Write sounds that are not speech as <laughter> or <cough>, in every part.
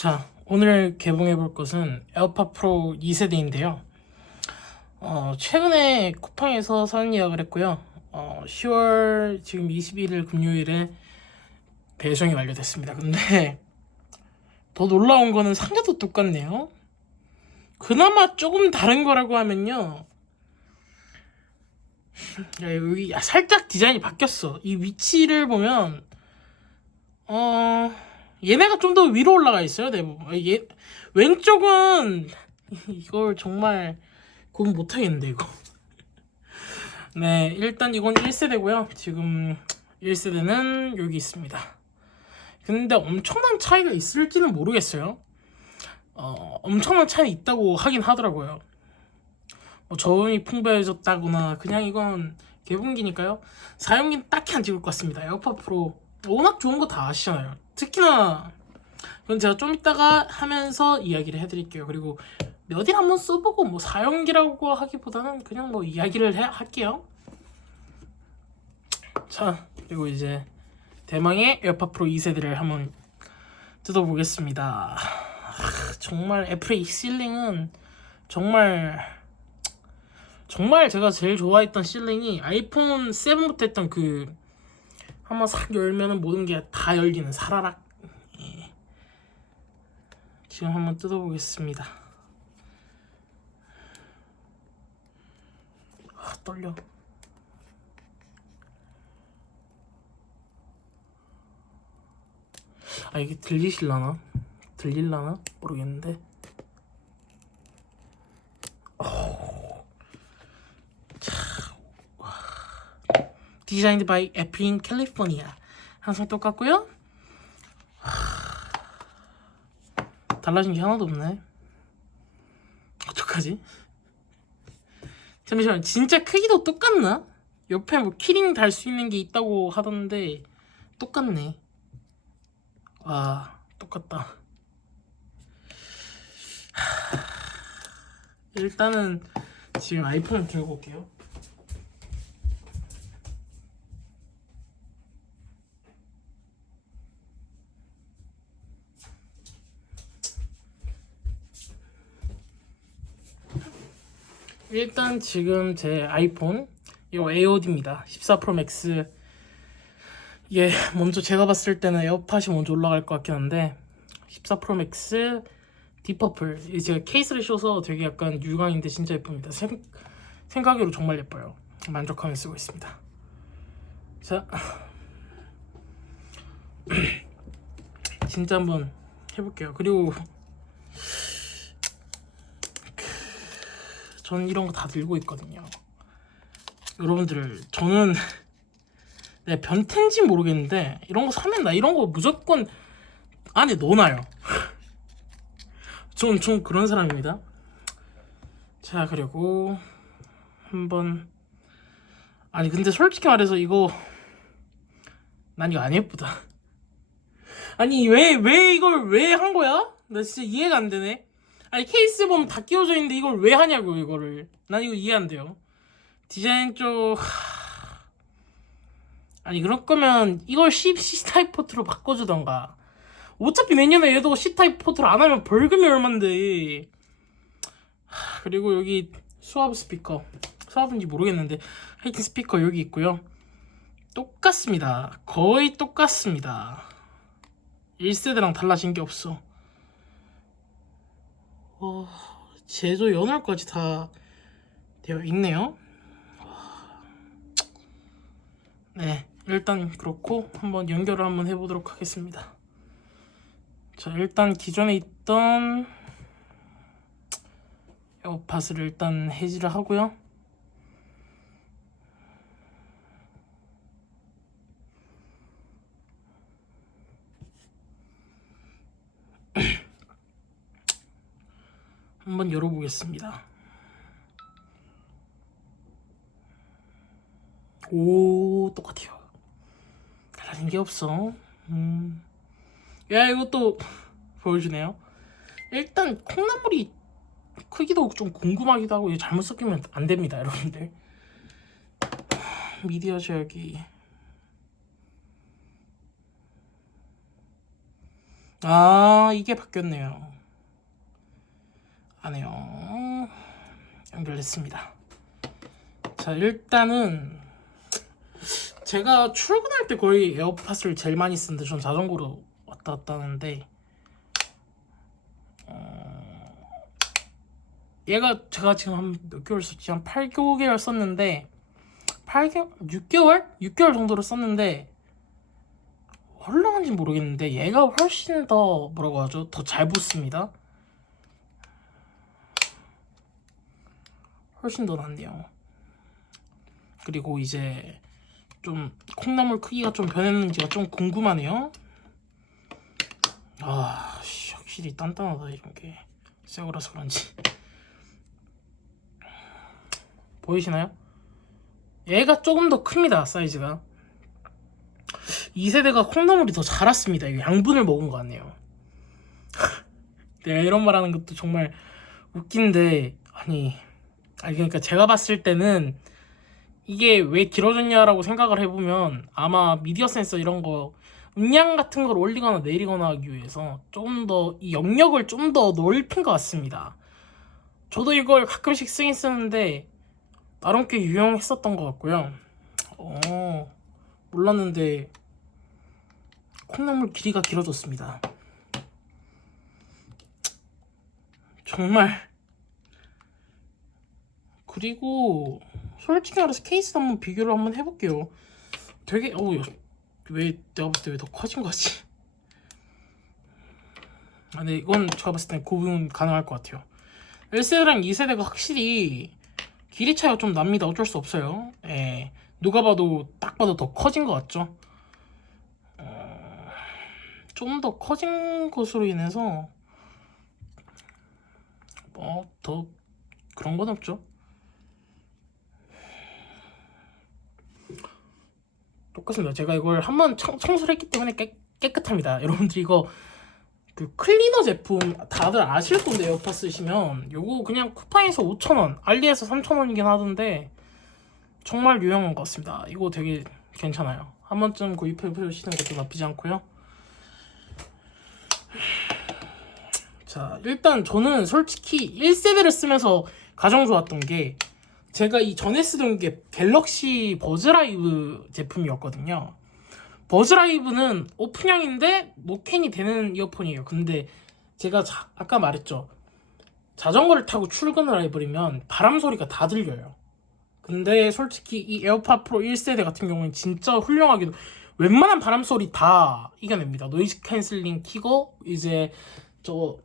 자, 오늘 개봉해 볼 것은 에어팟 프로 2세대인데요. 어, 최근에 쿠팡에서 선 예약을 했고요. 어, 10월 지금 21일 금요일에 배송이 완료됐습니다. 근데 <laughs> 더 놀라운 거는 상자도 똑같네요. 그나마 조금 다른 거라고 하면요. 야, 여기 살짝 디자인이 바뀌었어. 이 위치를 보면 어 얘네가 좀 더 위로 올라가 있어요. 대부분. 얘 왼쪽은 <laughs> 이걸 정말 구분 못 하겠는데 이거. <laughs> 네, 일단 이건 1세대고요. 지금 1세대는 여기 있습니다. 근데 엄청난 차이가 있을지는 모르겠어요. 어, 엄청난 차이 있다고 하긴 하더라고요. 뭐 저음이 풍부해졌다거나 그냥 이건 개분기니까요. 사용기는 딱히 안 찍을 것 같습니다. 에어팟 프로 워낙 좋은 거 다 아시잖아요. 특히나 그건 제가 좀 이따가 하면서 이야기를 해드릴게요. 그리고 몇 일 한번 써보고 뭐 사용기라고 하기보다는 그냥 뭐 이야기를 해, 할게요. 자 그리고 이제 대망의 에어팟 프로 2세대를 한번 뜯어보겠습니다. 아, 정말 애플의 이 실링은 정말 정말 제가 제일 좋아했던 실링이 아이폰 7부터 했던 그 한번 싹 열면은 모든 게 다 열리는 사라락 예. 지금 한번 뜯어보겠습니다 아 떨려 아 이게 들리실라나? 들릴라나? 모르겠는데 디자인드 바이 애플인 캘리포니아 항상 똑같고요. 하... 달라진 게 하나도 없네. 어떡하지? 잠시만 진짜 크기도 똑같나? 옆에 뭐 키링 달 수 있는 게 있다고 하던데 똑같네. 와 똑같다. 하... 일단은 지금 아이폰을 들고 올게요 일단 지금 제 아이폰 이거 AOD입니다. 14 프로 맥스 이게 먼저 제가 봤을 때는 에어팟이 먼저 올라갈 것 같긴 한데 14 프로 맥스 디퍼플 이게 제가 케이스를 씌워서 되게 약간 유광인데 진짜 예쁩니다. 생, 생각으로 정말 예뻐요. 만족하며 쓰고 있습니다. 자 <clears throat> 진짜 한번 해볼게요. 그리고 저는 이런 거 다 들고 있거든요. 여러분들 저는 <laughs> 네, 변태인지 모르겠는데 이런 거 사면 나 이런 거 무조건 안에 넣어놔요. <laughs> 좀, 좀 그런 사람입니다. 자 그리고 한번 아니 근데 솔직히 말해서 이거 난 이거 안 예쁘다. <laughs> 아니 왜 왜 이걸 왜 한 거야? 나 진짜 이해가 안 되네. 아니 케이스 보면 다 끼워져 있는데 이걸 왜 하냐고 이거를. 난 이거 이해 안 돼요. 디자인 쪽 하... 아니 그럴 거면 이걸 C, C 타입 포트로 바꿔주던가. 어차피 내년에 얘도 C 타입 포트로 안 하면 벌금이 얼만데. 하... 그리고 여기 수압 스피커. 수압인지 모르겠는데. 하여튼 스피커 여기 있고요. 똑같습니다. 거의 똑같습니다. 1세대랑 달라진 게 없어 어, 제조 연월까지 다 되어 있네요. 네, 일단 그렇고 한번 연결을 한번 해보도록 하겠습니다. 자, 일단 기존에 있던 에어팟을 일단 해지를 하고요. 한번 열어보겠습니다. 오 똑같아요. 달라진 게 없어. 음. 야 이것도 보여주네요. 일단 콩나물이 크기도 좀 궁금하기도 하고 잘못 섞이면 안 됩니다, 여러분들. 미디어 제어기. 아 이게 바뀌었네요. 안해요. 연결됐습니다. 자 일단은 제가 출근할 때 거의 에어팟을 제일 많이 쓰는데 전 자전거로 왔다 갔다 하는데 어, 얘가 제가 지금 한 몇 개월 썼지 한 8, 9개월 썼는데 8개월? 6개월? 6개월 정도로 썼는데 헐렁한지 모르겠는데 얘가 훨씬 더 뭐라고 하죠? 더 잘 붙습니다. 훨씬 더 낫네요. 그리고 이제 좀 콩나물 크기가 좀 변했는지가 좀 궁금하네요. 아, 씨, 확실히 단단하다 이런 게 새거라서 그런지 보이시나요? 얘가 조금 더 큽니다 사이즈가. 2세대가 콩나물이 더 자랐습니다. 양분을 먹은 것 같네요. 내가 <laughs> 이런 말 하는 것도 정말 웃긴데 아니 아니 그러니까 제가 봤을 때는 이게 왜 길어졌냐라고 생각을 해보면 아마 미디어 센서 이런 거 음량 같은 걸 올리거나 내리거나 하기 위해서 조금 더이 영역을 좀 더 넓힌 것 같습니다. 저도 이걸 가끔씩 쓰긴 쓰는데 나름 꽤 유용했었던 것 같고요. 어 몰랐는데 콩나물 길이가 길어졌습니다. 정말 그리고 솔직히 말해서 케이스 한번 비교를 한번 해볼게요. 되게 어우 왜 내가 봤을 때 왜 더 커진 거지? 아 근데 이건 제가 봤을 때 구분 가능할 것 같아요. 1세대랑 2세대가 확실히 길이 차이가 좀 납니다. 어쩔 수 없어요. 예. 누가 봐도 딱 봐도 더 커진 것 같죠? 어, 좀더 커진 것으로 인해서 뭐 더 그런 건 없죠. 똑같습니다. 제가 이걸 한번 청, 청소를 했기 때문에 깨, 깨끗합니다. <laughs> 여러분들 이거 그 클리너 제품 다들 아실 건데 에어팟 쓰시면 요거 그냥 쿠팡에서 5,000원, 알리에서 3,000원이긴 하던데 정말 유용한 것 같습니다. 이거 되게 괜찮아요. 한 번쯤 구입해 보시는 것도 나쁘지 않고요. 자, 일단 저는 솔직히 1세대를 쓰면서 가장 좋았던 게 제가 이 전에 쓰던 게 갤럭시 버즈라이브 제품이었거든요. 버즈라이브는 오픈형인데 노캔이 되는 이어폰이에요. 근데 제가 자- 아까 말했죠. 자전거를 타고 출근을 해버리면 바람 소리가 다 들려요. 근데 솔직히 이 에어팟 프로 1세대 같은 경우는 진짜 훌륭하게도 웬만한 바람 소리 다 이겨냅니다. 노이즈 캔슬링 키고 이제 저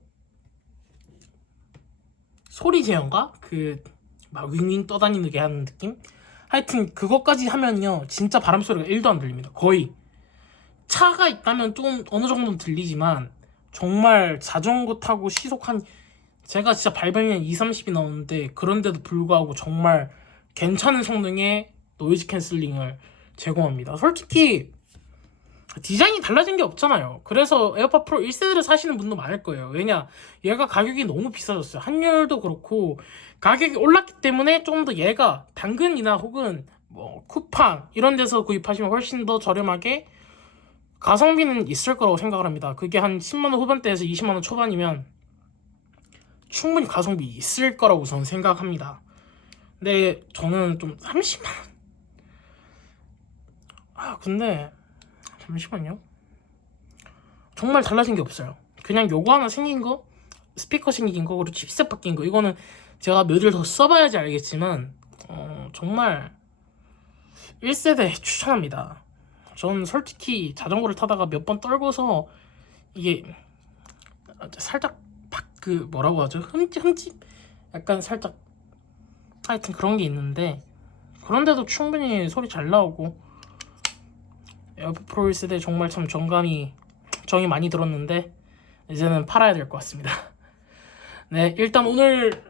소리 제어인가 그 막 윙윙 떠다니게 하는 느낌? 하여튼 그것까지 하면요 진짜 바람 소리가 1도 안 들립니다. 거의 차가 있다면 좀 어느 정도는 들리지만 정말 자전거 타고 시속 한 제가 진짜 밟으면 2, 30이 나오는데 그런데도 불구하고 정말 괜찮은 성능의 노이즈 캔슬링을 제공합니다. 솔직히 디자인이 달라진 게 없잖아요. 그래서 에어팟 프로 1세대를 사시는 분도 많을 거예요. 왜냐? 얘가 가격이 너무 비싸졌어요. 환율도 그렇고 가격이 올랐기 때문에 좀 더 얘가 당근이나 혹은 뭐 쿠팡 이런 데서 구입하시면 훨씬 더 저렴하게 가성비는 있을 거라고 생각을 합니다. 그게 한 10만 원 후반대에서 20만 원 초반이면 충분히 가성비 있을 거라고 저는 생각합니다. 근데 저는 좀 30만 원. 아 근데 잠시만요. 정말 달라진 게 없어요. 그냥 요거 하나 생긴 거, 스피커 생긴 거, 그리고 칩셋 바뀐 거. 이거는 제가 며칠 더 써봐야지 알겠지만, 어, 정말 1세대 추천합니다. 전 솔직히 자전거를 타다가 몇 번 떨고서 이게 살짝 박, 그 뭐라고 하죠? 흠집, 흠집? 약간 살짝 하여튼 그런 게 있는데 그런데도 충분히 소리 잘 나오고 프로 1세대 정말 참 정감이 정이 많이 들었는데 이제는 팔아야 될 것 같습니다. <laughs> 네, 일단 오늘